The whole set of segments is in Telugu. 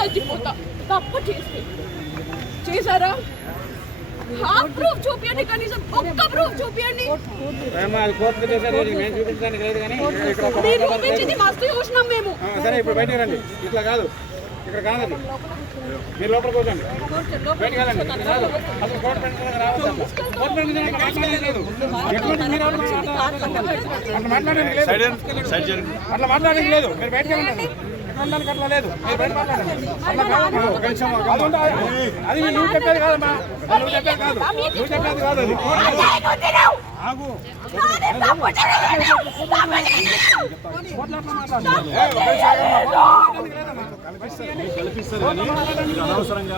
చచ్చిపోతా తప్పు చేశారా? హాఫ్ ప్రూఫ్ చూపియండి, కనీసం ఒక్క ప్రూఫ్ చూపియండి. మీరు చూపించింది మస్తు చూసినాం మేము. సరే ఇప్పుడు బయటకు రండి. ఇట్లా కాదు, ఇక్కడ కాదండి, మీరు లోపలికి కూర్చోండి, బయటకు వెళ్ళండి. అసలు కోర్టు పెన్షన్ రావద్దు, కోర్టు పెన్షన్ మాట్లాడలేదు, అట్లా మాట్లాడడానికి లేదు, అట్లా మాట్లాడడానికి లేదు. మీరు బయటకు వెళ్ళండి, అట్లా లేదు, మీరు బయట మాట్లాడండి. అట్లా కాదు, అది నువ్వు చెప్పేది కాదమ్మా, నువ్వు చెప్పేది కాదు, నువ్వు చెప్పేది కాదు. అది ఆగు, అనవసరంగా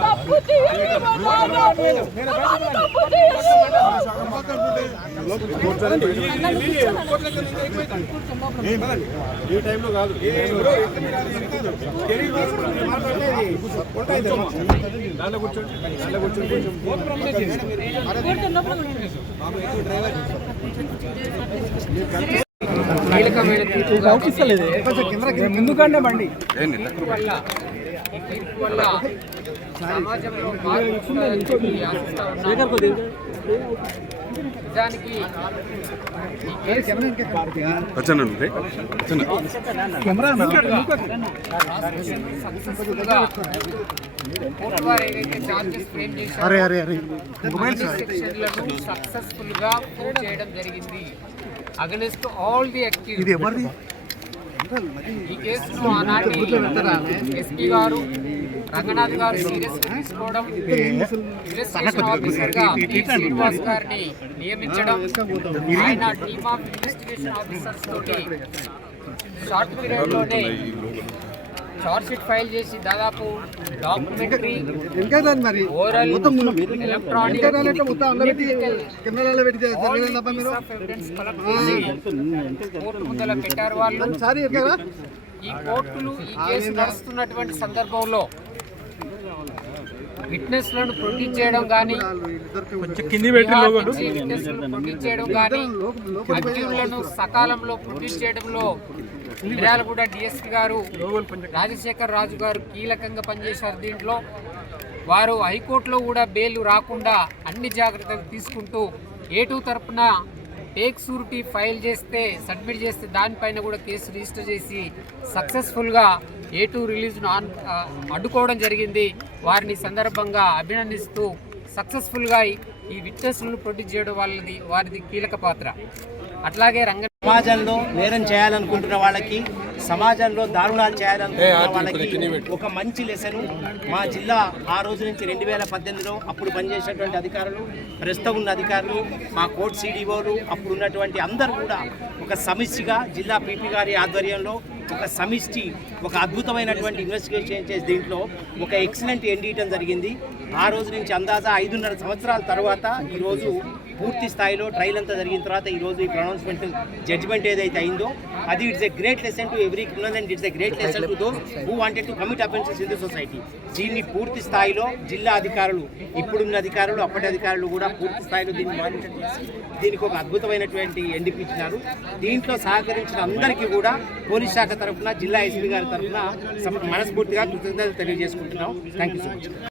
ఈ టైంలో కాదు, దాంట్లో కూర్చోండి, దాంట్లో కూర్చోండి. ముందుకంటే బండి నిజానికి సక్సెస్ఫుల్ గా ప్రూవ్ చేయడం జరిగింది. Against all the activities. ఈ కేసును ఆనాటి ఎస్పీ గారు రంగనాథ్ గారు సీరియస్ గా తీసుకోవడం, ఇన్వెస్టిగేషన్ ఆఫీసర్ గా శ్రీనివాస్ గారిని నియమించడం, ఆయన టీమ్ ఆఫ్ ఇన్వెస్టిగేషన్ ఆఫీసర్స్ తోటి షార్ట్ పీరియడ్ లోనే చార్జ్ షీట్ ఫైల్ చేసి దాదాపు డాక్యుమెంటరీ, ఓరల్, ఎలక్ట్రానిక్ కోర్టు ముందర పెట్టారు వాళ్ళు. ఈ కోర్టులు ఈ కేసు నడుస్తున్నటువంటి సందర్భంలో విట్నెస్లను ప్రొడ్యూస్ చేయడం కానీ, ప్రొడ్యూస్ చేయడం కానీ, అక్యూజ్లను సకాలంలో ప్రొడ్యూస్ చేయడంలో మిర్యాలగూడ డిఎస్పీ గారు రాజశేఖర్ రాజు గారు కీలకంగా పనిచేశారు. దీంట్లో వారు హైకోర్టులో కూడా బెయిల్ రాకుండా అన్ని జాగ్రత్తలు తీసుకుంటూ A2 తరపున టేక్ షూరిటీ ఫైల్ చేస్తే, సబ్మిట్ చేస్తే దానిపైన కూడా కేసు రిజిస్టర్ చేసి సక్సెస్ఫుల్గా A2 రిలీజ్ను అడ్డుకోవడం జరిగింది. వారిని సందర్భంగా అభినందిస్తూ సక్సెస్ఫుల్గా ఈ విట్నెస్లను ప్రొడ్యూస్ చేయడం వారిది కీలక పాత్ర. అట్లాగే సమాజంలో నేరం చేయాలనుకుంటున్న వాళ్ళకి, సమాజంలో దారుణాలు చేయాలనుకుంటున్న వాళ్ళకి ఒక మంచి లెసన్ మా జిల్లా ఆ రోజు నుంచి 2018లో అప్పుడు పనిచేసినటువంటి అధికారులు, ప్రస్తుతం ఉన్న అధికారులు, మా కోర్టు సిడిఓలు, అప్పుడు ఉన్నటువంటి అందరూ కూడా ఒక సమిష్టిగా జిల్లా పీపీ గారి ఆధ్వర్యంలో ఒక సమిష్టి, ఒక అద్భుతమైనటువంటి ఇన్వెస్టిగేషన్ చేసి దీంట్లో ఒక ఎక్సలెంట్ ఎండ్ ఇవ్వడం జరిగింది. ఆ రోజు నుంచి అందాజా 5.5 సంవత్సరాల తర్వాత ఈరోజు పూర్తి స్థాయిలో ట్రయల్ అంతా జరిగిన తర్వాత ఈరోజు ఈ ప్రొనౌన్స్మెంట్ జడ్జిమెంట్ ఏదైతే అయిందో అది it's a great lesson to every criminal and it's a great lesson to those who wanted to commit offences in the society. దీన్ని పూర్తి స్థాయిలో జిల్లా అధికారులు, ఇప్పుడున్న అధికారులు, అప్పటి అధికారులు కూడా పూర్తి స్థాయిలో దీన్ని మానిటర్ చేసి దీనికి ఒక అద్భుతమైనటువంటి ఎండిపించినారు. దీంట్లో సహకరించిన అందరికీ కూడా పోలీస్ శాఖ తరఫున, జిల్లా ఎస్పీ గారి తరఫున మనస్ఫూర్తిగా కృతజ్ఞతలు తెలియజేసుకుంటున్నాం. Thank you so much.